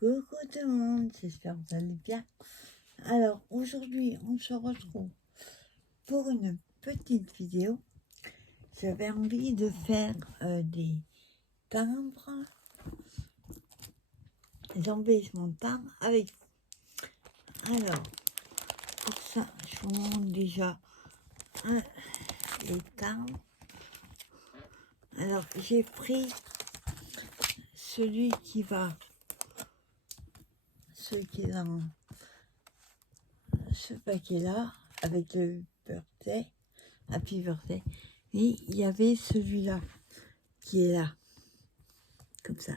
Coucou tout le monde, j'espère que vous allez bien. Alors aujourd'hui on se retrouve pour une petite vidéo. J'avais envie de faire des timbres, des embellissements de timbres avec vous. Alors pour ça je vous montre déjà les timbres. Alors j'ai pris celui qui est dans ce paquet là avec le birthday, happy birthday, et il y avait celui-là qui est là comme ça,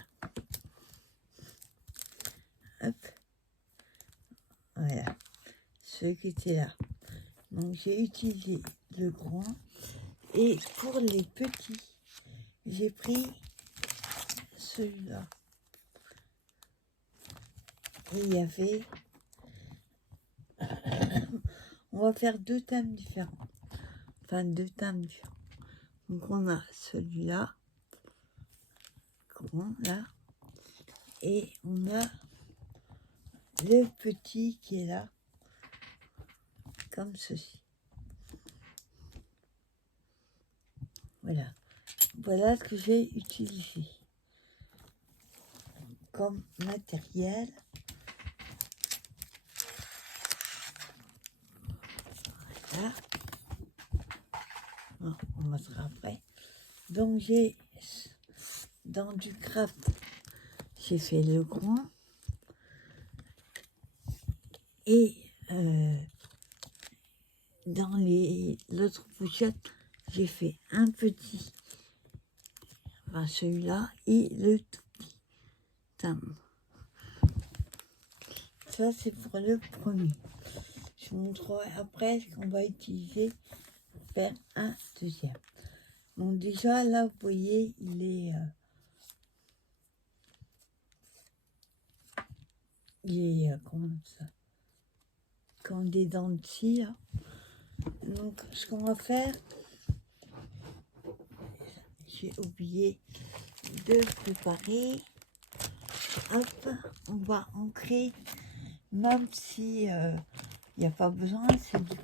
hop, voilà, celui qui était là. Donc j'ai utilisé le grand, et pour les petits j'ai pris celui-là. Et il y avait on va faire deux thèmes différents, donc on a celui-là grand là, et on a le petit qui est là comme ceci. Voilà ce que j'ai utilisé comme matériel. Voilà. Bon, on montrera après. Donc j'ai dans du craft, j'ai fait le grand, et dans l'autre pochette j'ai fait un petit, enfin celui-là, et le tout petit timbre. Ça c'est pour le premier. Je vous montrerai après ce qu'on va utiliser pour faire un deuxième. Donc déjà là vous voyez il est comment ça, comme des dents de scie là. Donc ce qu'on va faire, j'ai oublié de préparer, hop, on va ancrer, même si il n'y a pas besoin, c'est du,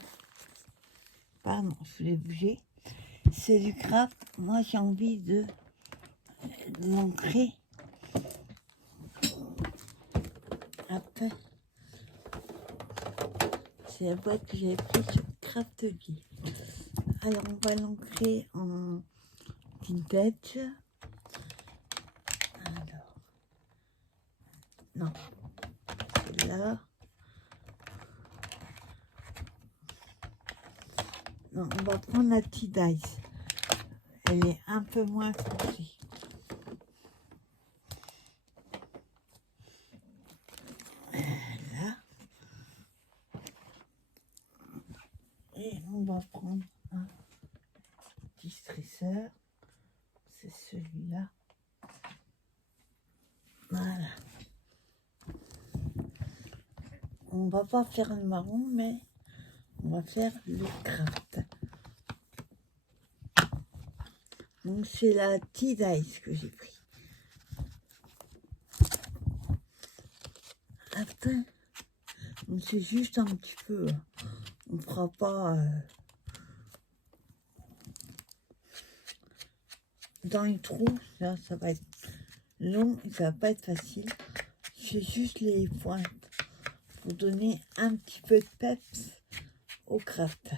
pardon, je voulais bouger, c'est du craft. Moi j'ai envie de l'ancrer, hop, c'est la boîte que j'avais prise sur Craftelier. Alors on va l'ancrer en vintage. Alors non, c'est là. Non, on va prendre la Tea Dice. Elle est un peu moins foncée. Voilà. Et on va prendre un petit stresseur. C'est celui-là. Voilà. On va pas faire le marron, mais on va faire le craft. Donc c'est la Tea Dice que j'ai pris. Après, donc c'est juste un petit peu. On ne fera pas dans les trous. Là, ça va être long et ça va pas être facile. C'est juste les pointes pour donner un petit peu de peps au craft.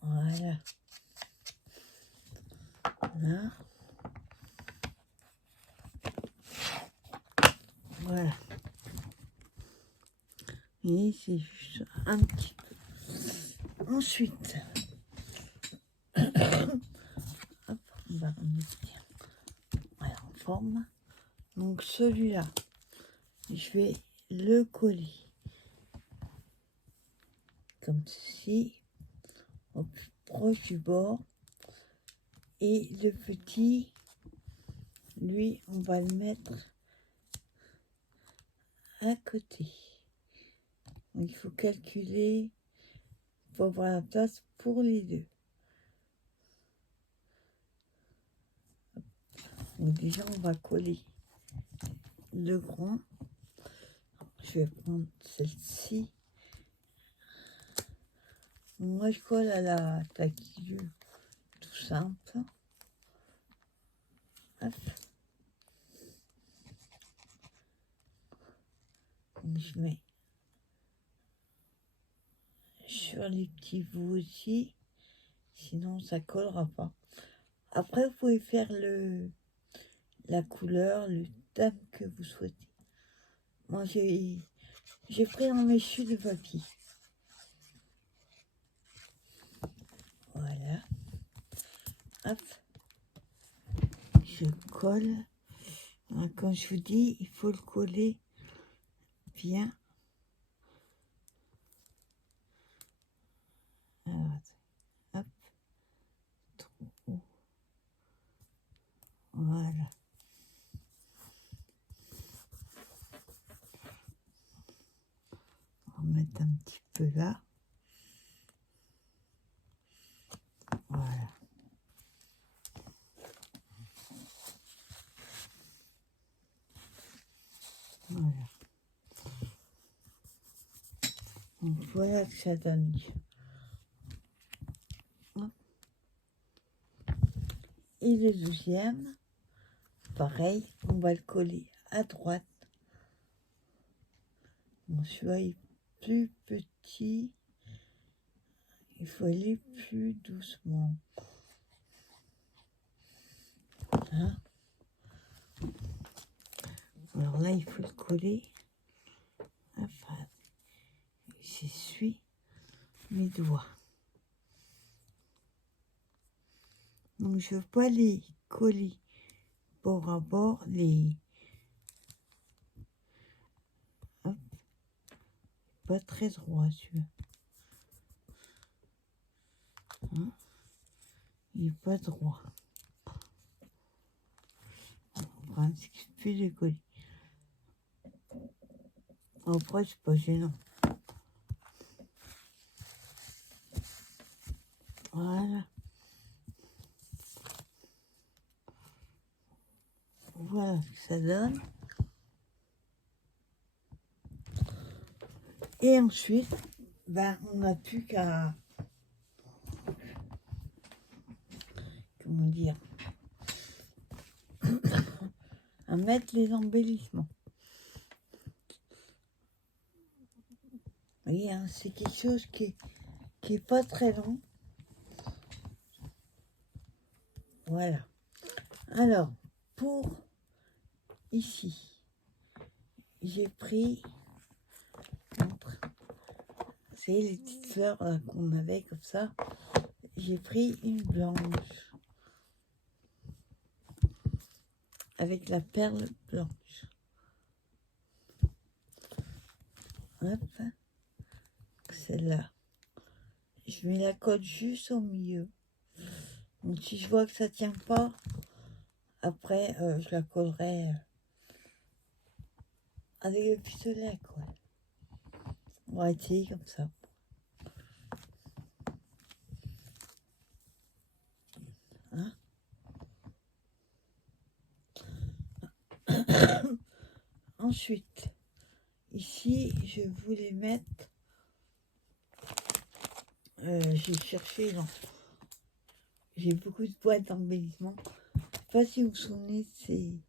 Voilà. Là. Voilà. Et c'est juste un petit peu. Ensuite, hop, on va remettre voilà, en forme. Donc celui-là, je vais le coller comme ceci, au plus proche du bord. Et le petit, lui, on va le mettre à côté. Donc, il faut calculer pour avoir la place pour les deux. Donc déjà, on va coller le grand. Je vais prendre celle-ci. Moi, je colle à la taquille, tout simple. Hop. Donc, je mets sur les petits bouts aussi, sinon ça collera pas. Après, vous pouvez faire la couleur, le thème que vous souhaitez. Moi, j'ai pris un méchu de papier. Voilà. Hop. Je colle. Alors, quand je vous dis, il faut le coller bien. Alors, hop. Trop haut. Voilà. On va mettre un petit peu là. Voilà. Voilà. Donc voilà que ça donne. Et le deuxième, pareil, on va le coller à droite. Bon, celui-là est plus petit. Il faut aller plus doucement. Hein? Alors là, il faut le coller. Enfin, j'essuie mes doigts. Donc, je ne veux pas les coller bord à bord, Hop. Pas très droit, celui-là. Hein? Il n'est pas droit. Le problème, c'est que je peux les coller. Après, c'est pas gênant. Voilà. Voilà ce que ça donne. Et ensuite, ben, on n'a plus qu'à... Comment dire, à mettre les embellissements. Vous voyez, hein, c'est quelque chose qui est pas très long. Voilà. Alors, pour ici, j'ai pris, c'est les petites fleurs qu'on avait comme ça. J'ai pris une blanche avec la perle blanche. Hop, celle-là. Je mets la colle juste au milieu. Donc si je vois que ça tient pas, après je la collerai avec le pistolet, quoi. On va essayer comme ça. Hein? Ensuite, ici, je voulais mettre... j'ai cherché, non. J'ai beaucoup de boîtes d'embellissement. Je sais pas si vous vous souvenez de ces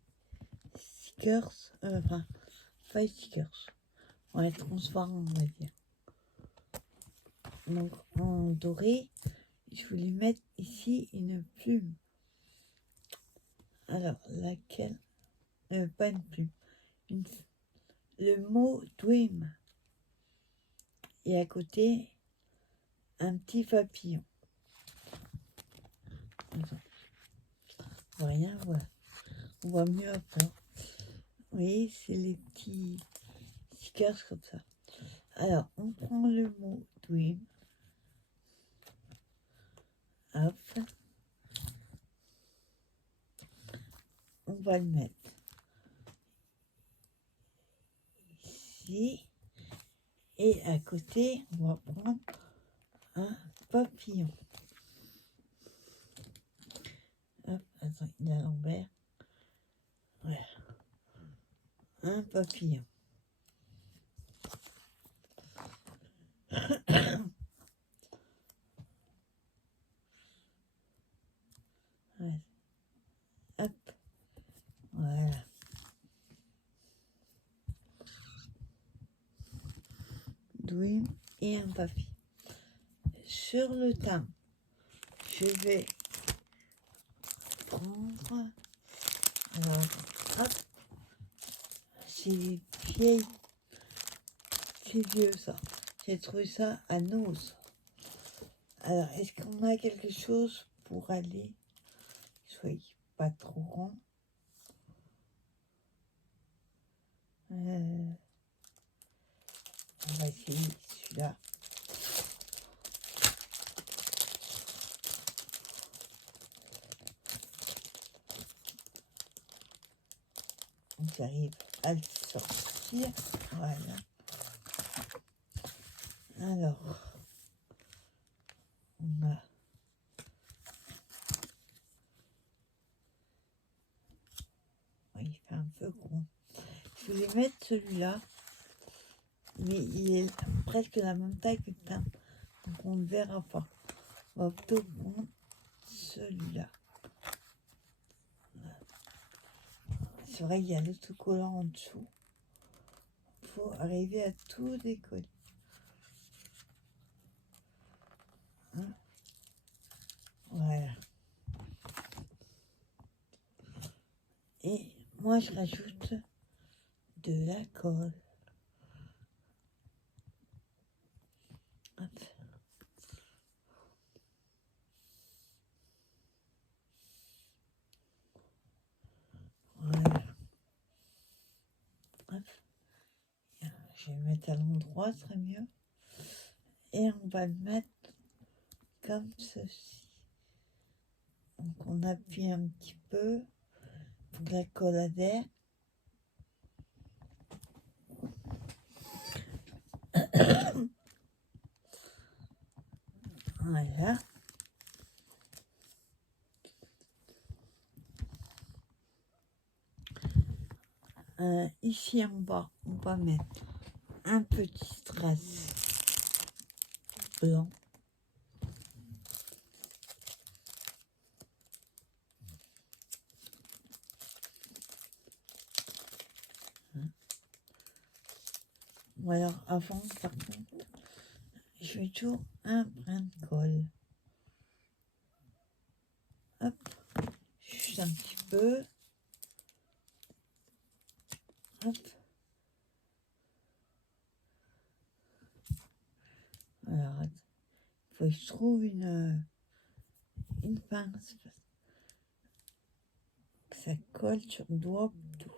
stickers. Enfin, pas stickers. Ouais, transparent, on va dire. Donc, en doré, je voulais mettre ici une plume. Alors, laquelle? Pas une plume. Le mot Dream. Et à côté, un petit papillon. Attends. On voit rien, voilà. On voit mieux après. Vous voyez, c'est les petits stickers comme ça. Alors, on prend le mot Dream. Hop. On va le mettre ici. Et à côté, on va prendre un papillon. Hop, attends, il est à l'envers. Voilà. Un papillon. Ouais. Hop, voilà. Douine et un papillon. Sur le thym, je vais prendre, alors, hop, c'est vieille, c'est vieux ça. J'ai trouvé ça à Noz. Alors, est-ce qu'on a quelque chose pour aller, soyez pas trop rond. On va essayer celui-là. J'arrive à le sortir. Voilà. Alors, on a... Oui, il fait un peu gros. Je voulais mettre celui-là, mais il est presque la même taille que le thym. Donc on ne verra pas. On va plutôt prendre celui-là. C'est vrai qu'il y a l'autocollant en dessous. Il faut arriver à tout décoller. Hein, voilà. Et moi, je rajoute de la colle. Hop. Voilà. Hop. Je vais le mettre à l'endroit, ce serait mieux. Et on va le mettre comme ceci. Donc on appuie un petit peu pour que la colle adhère. Voilà. Ici en bas, on va mettre un petit strass blanc. Ou alors avant, par contre, je mets toujours un brin de colle. Hop, juste un petit peu. Hop. Alors, il faut que je trouve une pince. Que ça colle sur le doigt plutôt.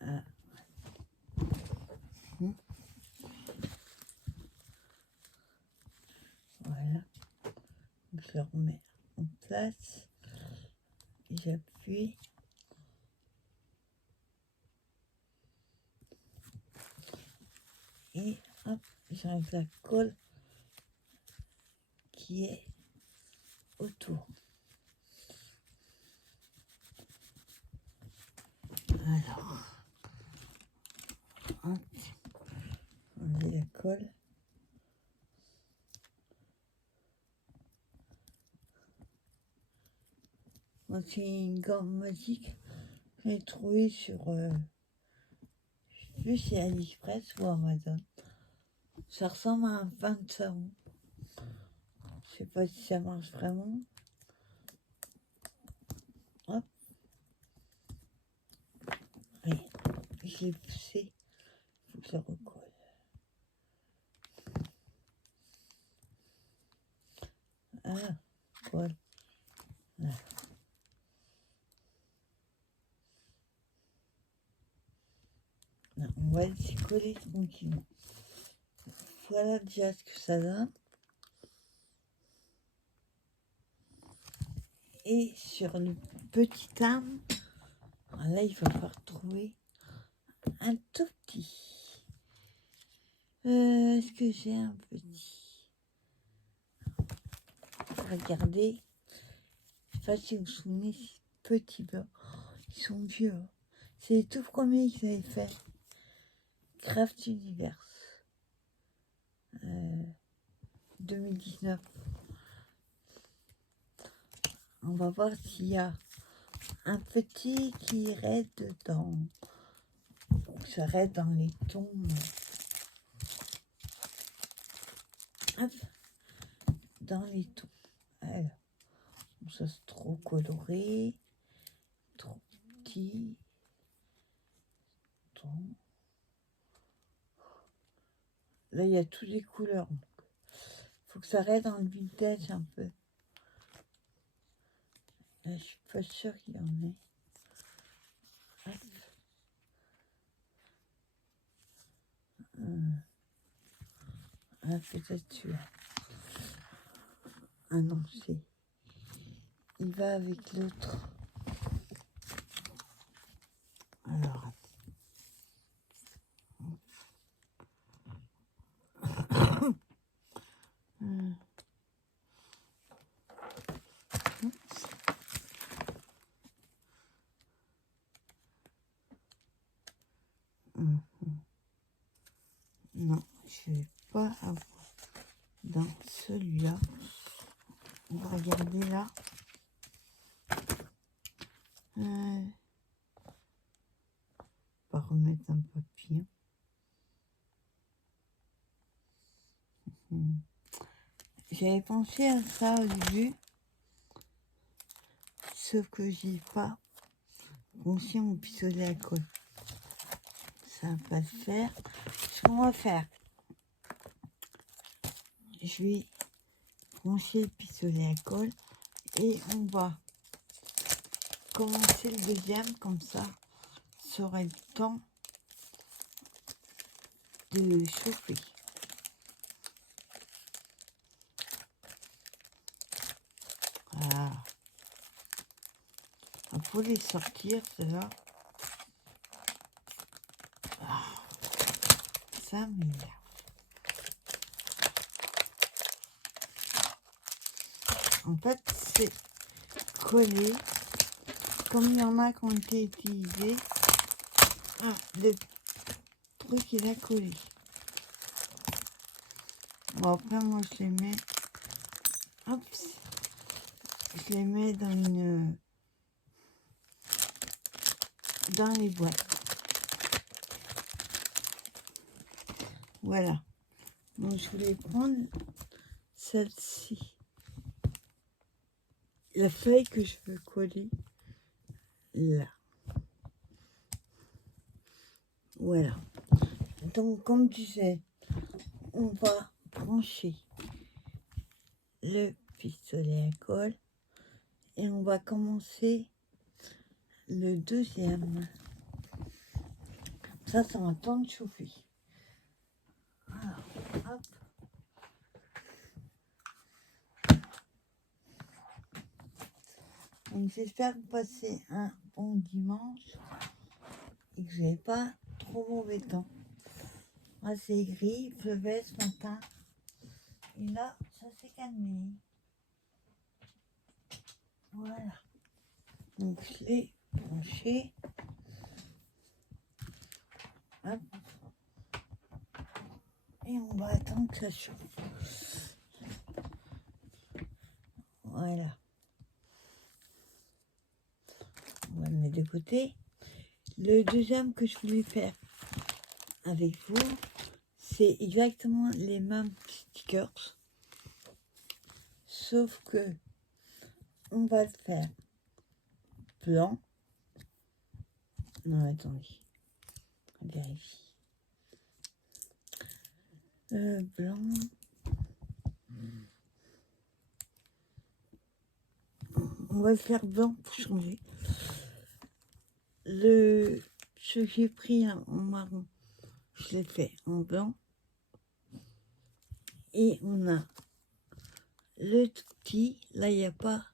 Ah. Voilà. Donc, je le remets en place. J'appuie. Et hop, j'enlève la colle qui est autour. Alors, hop, enlever la colle. Moi, c'est une gomme magique que j'ai trouvée sur, je sais plus si c'est AliExpress ou Amazon. Ça ressemble à un pain de savon. Je sais pas si ça marche vraiment. Hop. Oui, j'ai poussé. Il faut que ça recolle. Ah, colle. Là. Là, on va laisser coller tranquillement. Voilà déjà ce que ça donne. Et sur le petit arme, là il va falloir trouver un tout petit. Est-ce que j'ai un petit? Regardez. Je sais pas si vous vous souvenez, ces petits blancs. Ils sont vieux. Hein. C'est les tout premiers qu'ils avaient fait. Craft Universe. 2019. On va voir s'il y a un petit qui irait dedans. Ou ça reste dans les tons. Hop. Dans les tons. Alors. Ça c'est trop coloré. Trop petit. Là, il y a toutes les couleurs. Faut que ça reste dans le vintage un peu. Là, je suis pas sûre qu'il y en ait. Ah, peut-être celui-là. Ah non, c'est... Il va avec l'autre. Alors, non, je vais pas avoir dans celui-là. On va regarder là. On va remettre un papillon. J'avais pensé à ça au début, sauf que j'ai pas pensé mon pistolet à colle. Ça va pas le faire. Ce qu'on va faire, je vais brancher le pistolet à colle et on va commencer le deuxième comme ça aurait le temps de chauffer. Voilà. Pour les sortir, ceux-là, ça m'énerve. En fait, c'est collé. Comme il y en a qui ont été utilisés, le truc il a collé. Bon, après, moi je les mets. Hop, je les mets dans les boîtes. Voilà. Donc je voulais prendre celle-ci. La feuille que je veux coller là. Voilà. Donc comme tu sais, on va brancher le pistolet à colle et on va commencer le deuxième. Ça va temps de chauffer. Alors, hop. Donc j'espère que vous passez un bon dimanche et que vous n'avez pas trop mauvais temps. Moi c'est gris, il pleuvait ce matin. Et là, ça s'est calmé. Voilà. Donc je l'ai branché. Hop. Et on va attendre que ça chauffe. Voilà. On va le mettre de côté. Le deuxième que je voulais faire avec vous, c'est exactement les mêmes stickers. Sauf que on va le faire blanc. Non, attendez. On vérifie. Blanc. On va le faire blanc pour changer. Ce que j'ai pris en marron, je l'ai fait en blanc. Et on a le tout petit. Là, il n'y a pas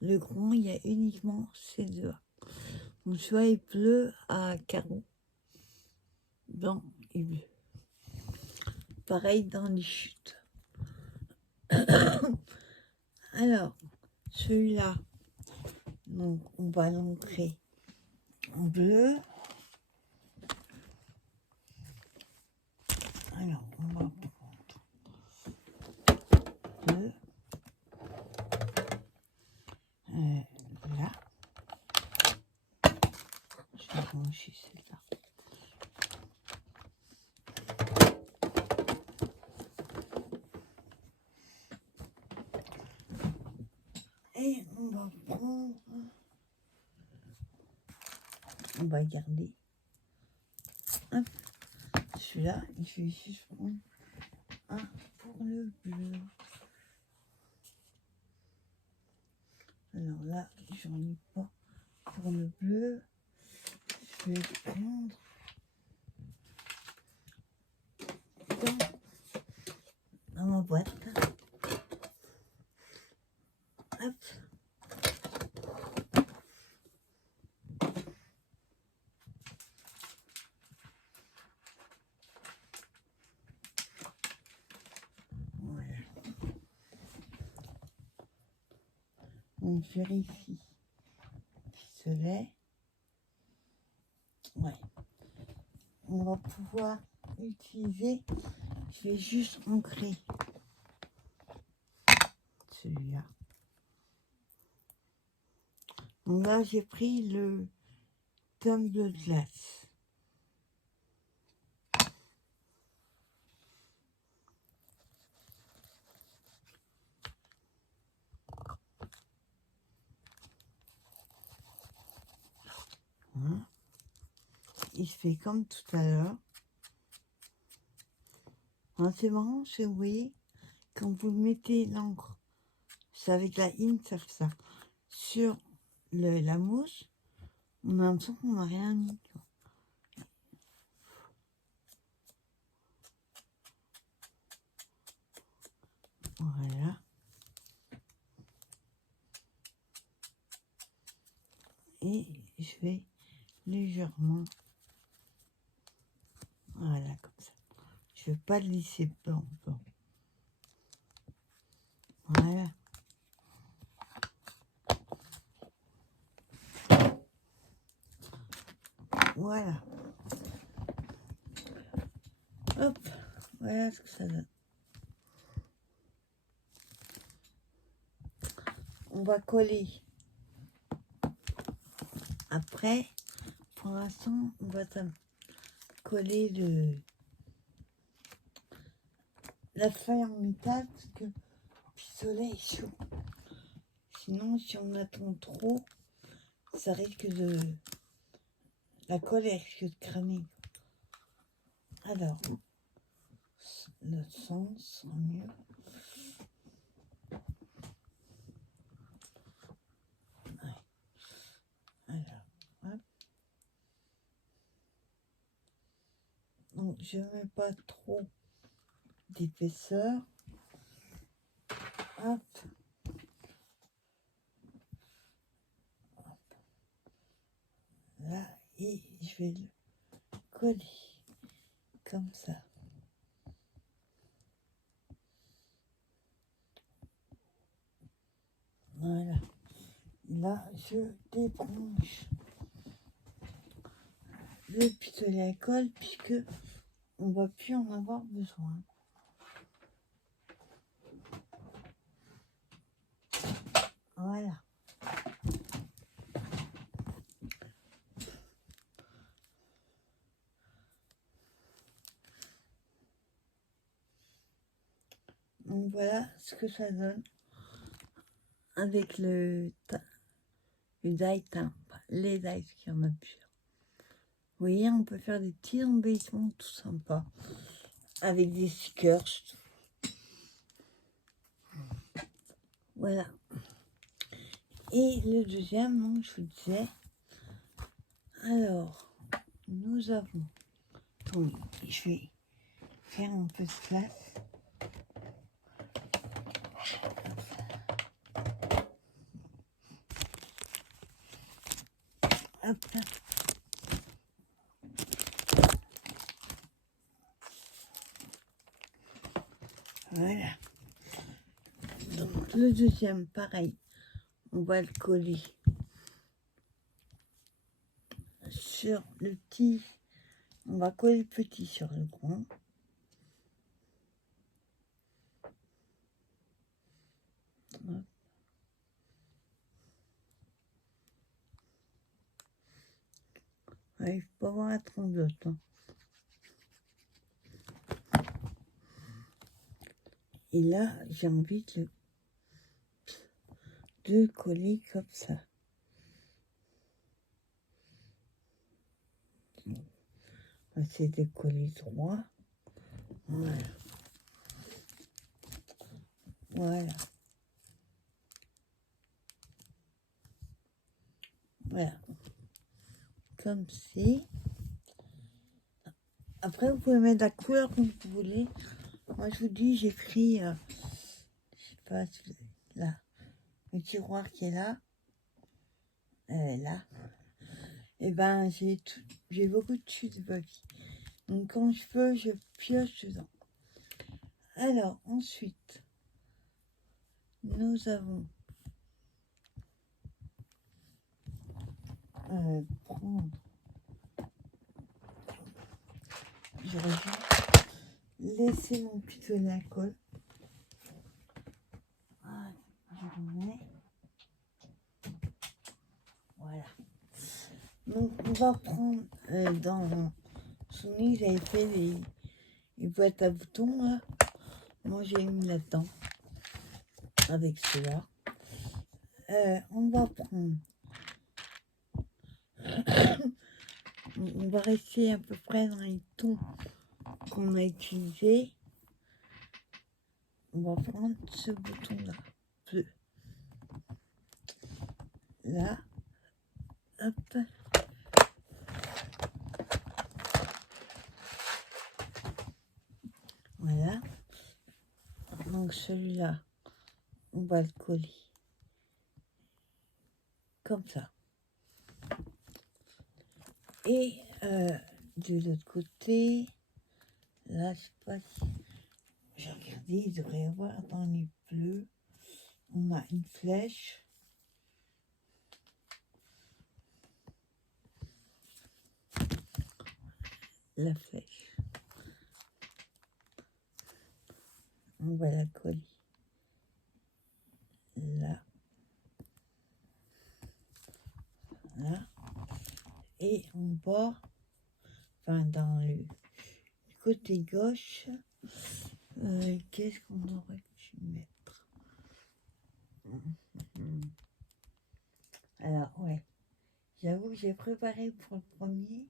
le grand, il y a uniquement ces deux-là. Donc, tu vois, il pleut à carreaux. Blanc et bleu. pareil dans les chutes. Alors, celui-là, donc on va l'ancrer en bleu. Alors, on va prendre bleu. Là. Je vais ranger celle-là. Et on va prendre... On va garder. Hop. Celui-là, je vais juste prendre un pour le bleu. Alors là, j'en ai pas pour le bleu. Je vais prendre dans ma boîte. Hop. Voilà. On vérifie. Pistolet. Ouais. On va pouvoir utiliser. Je vais juste ancrer celui-là. Donc là, j'ai pris le tome de glace. Voilà. Il se fait comme tout à l'heure. C'est marrant, vous voyez, quand vous mettez l'encre, c'est avec la ink, ça fait ça, sur la mousse, on a l'impression qu'on n'a rien mis. Voilà. Et je vais légèrement, voilà, comme ça. Je ne veux pas le laisser blanc. Voilà. Voilà. Hop. Voilà ce que ça donne. On va coller. Après, pour l'instant, on va coller la feuille en métal parce que le pistolet est chaud. Sinon, si on attend trop, ça risque de... La colle risque de cramer. Alors, l'autre sens sera mieux. Ouais. Alors, hop. Donc, je ne mets pas trop d'épaisseur. Hop. Là, et je vais le coller comme ça. Voilà. Là, je débranche le pistolet à colle puisque on va plus en avoir besoin. Voilà. Donc voilà ce que ça donne avec le die timbre, les dies qui en a plusieurs. Vous voyez, on peut faire des petits embellissements tout sympas avec des stickers. Voilà. Et le deuxième, donc, je vous disais, alors, nous avons, donc, je vais faire un peu de place. Hop là. Voilà. Donc le deuxième, pareil, on va le coller sur le petit. On va coller le petit sur le grand. Hop. Ouais, il faut pas voir la trompe d'autre. Et là, j'ai envie de coller comme ça. On va essayer de coller droit. Voilà. Voilà. Voilà. Comme c'est. Après, vous pouvez mettre la couleur comme vous voulez. Moi, je vous dis, j'ai pris, je sais pas, là, le tiroir qui est là, là. Et ben, j'ai beaucoup de chutes de papier. Donc, quand je peux, je pioche dedans. Alors, ensuite, nous avons prendre. J'aurais dû laisser mon pistolet à colle. Voilà, je le mets. Voilà. Donc, on va prendre dans son lit, j'avais fait les boîtes à boutons là. Moi, j'ai mis là-dedans avec cela. On va prendre. On va rester à peu près dans les tons qu'on a utilisés. On va prendre ce bouton-là, bleu. Là, hop. Voilà. Donc celui-là, on va le coller comme ça. Et de l'autre côté, là, je sais pas si j'ai regardé, il devrait y avoir dans les bleus, on a une flèche. La flèche. On va la coller là. Là. Et en bas, enfin dans le côté gauche, qu'est-ce qu'on aurait pu mettre? Alors, ouais, j'avoue que j'ai préparé pour le premier,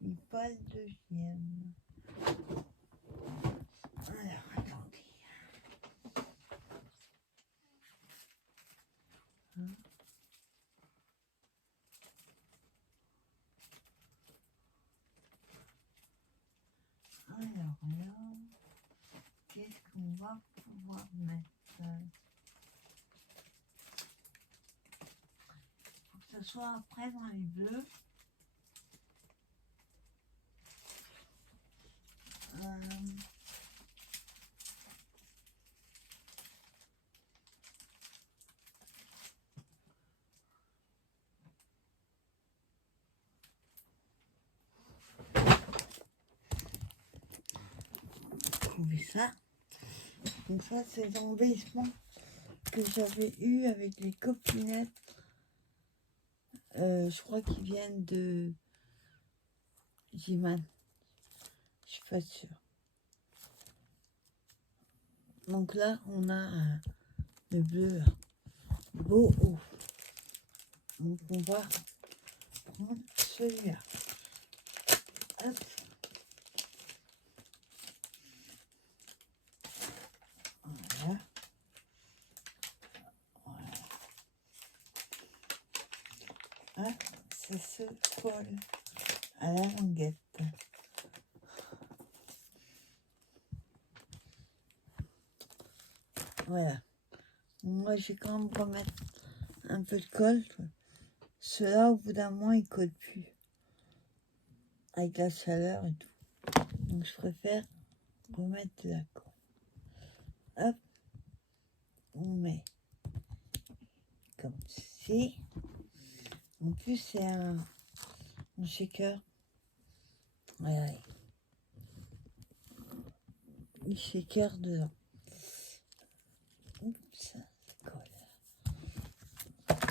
mais pas le deuxième. Alors, attendez. Alors là, qu'est-ce qu'on va pouvoir mettre? Faut que ce soit après dans les bleus. Trouver ça. Donc ça, c'est l'embellissement que j'avais eu avec les copinettes. Je crois qu'ils viennent de Jiman. Je suis pas sûre. Donc là, on a le bleu beau haut. Donc on va prendre celui-là. Hop. Voilà. Voilà. Hop. Ça se colle à la languette. Voilà. Moi, je vais quand même remettre un peu de colle. Ceux-là, au bout d'un moment, ils ne collent plus. Avec la chaleur et tout. Donc, je préfère remettre de la colle. hop, on met comme ceci. En plus, c'est un shaker. Voilà. Un shaker dedans. Oups, ça colle.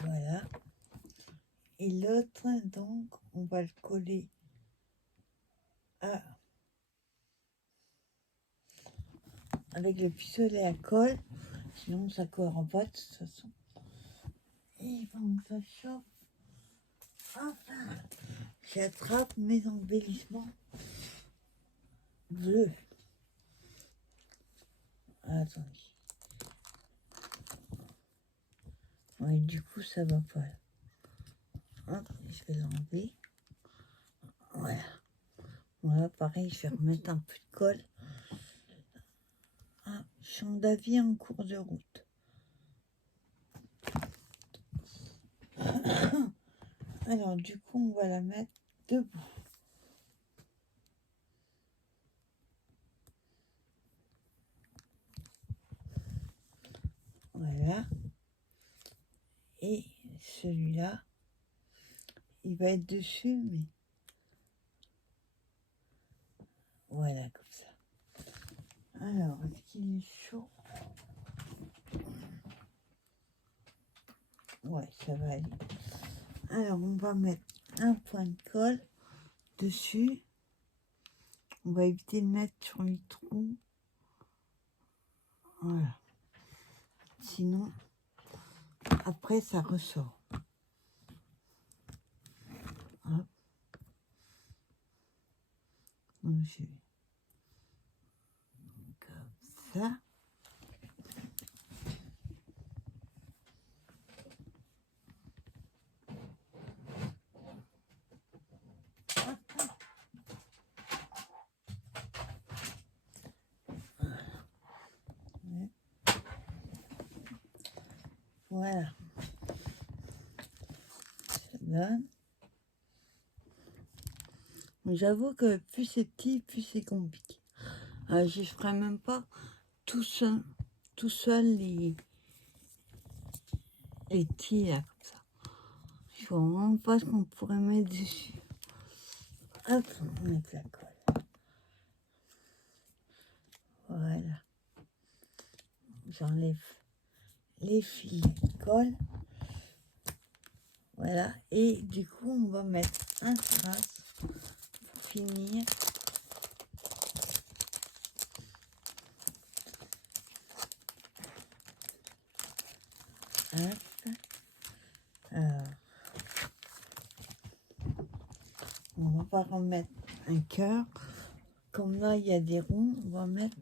Voilà. Et l'autre, donc, on va le coller avec le pistolet à colle. Sinon, ça ne collera pas de toute façon. Et donc, ça chauffe. Enfin, j'attrape mes embellissements bleus. Attendez. Ouais, du coup, ça va pas. Hop, je vais l'enlever. Voilà. Voilà, pareil, je vais remettre un peu de colle. Ah, champ d'avis en cours de route. Alors, du coup, on va la mettre debout. Voilà. Et celui-là, il va être dessus, mais voilà, comme ça. Alors, est-ce qu'il est chaud? Ouais, ça va aller. Alors, on va mettre un point de colle dessus. On va éviter de mettre sur les trous. Voilà. Sinon, après, ça ressort. Hop. Donc, je vais comme ça. Voilà. Ça donne. J'avoue que plus c'est petit, plus c'est compliqué. Je ne ferai même pas tout seul les tirs là, comme ça. Je vois vraiment pas ce qu'on pourrait mettre dessus. Hop, on va mettre la colle. Voilà. J'enlève les fils de colle. Voilà. Et du coup, on va mettre un strass pour finir. Hop. Alors, on va pas remettre un cœur. Comme là, il y a des ronds, on va mettre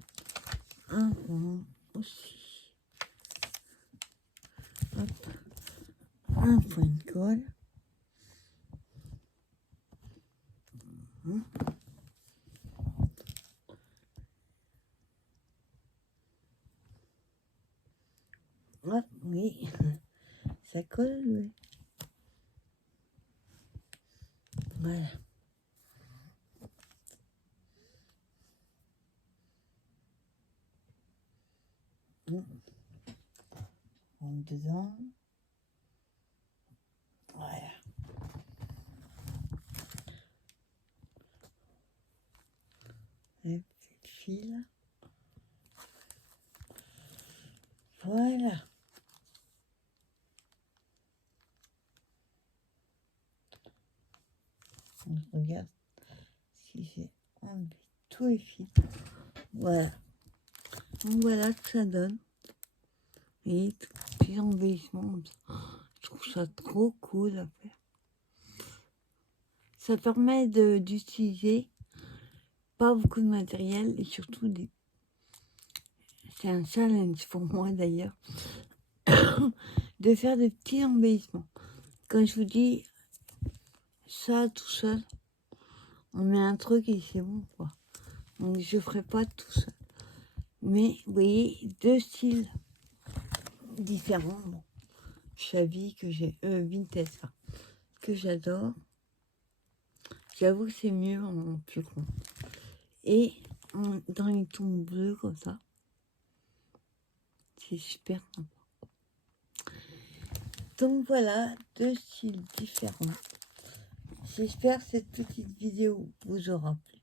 un rond aussi. Hop. Un point de colle. Hop, oui. Ça colle, oui. Voilà. On dedans. Voilà. Et petit fil. Voilà. On regarde si j'ai enlevé tous les fils. Voilà. Donc voilà ce que ça donne. Et petits embellissements comme ça. Je trouve ça trop cool à faire. Ça permet d'utiliser pas beaucoup de matériel et surtout des... C'est un challenge pour moi d'ailleurs de faire des petits embellissements. Quand je vous dis ça tout seul, on met un truc et c'est bon quoi. Donc je ferai pas tout seul. Mais vous voyez, deux styles différents. Bon, Chavi que j'ai Vinted que j'adore. J'avoue que c'est mieux en plus grand. Et dans les tons bleus comme ça. c'est super sympa. Donc voilà, 2 styles différents. J'espère que cette petite vidéo vous aura plu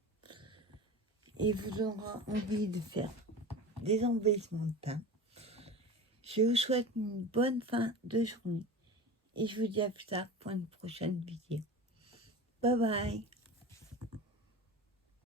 et vous aura envie de faire des embellissements de teint. Je vous souhaite une bonne fin de journée et je vous dis à plus tard pour une prochaine vidéo. Bye bye.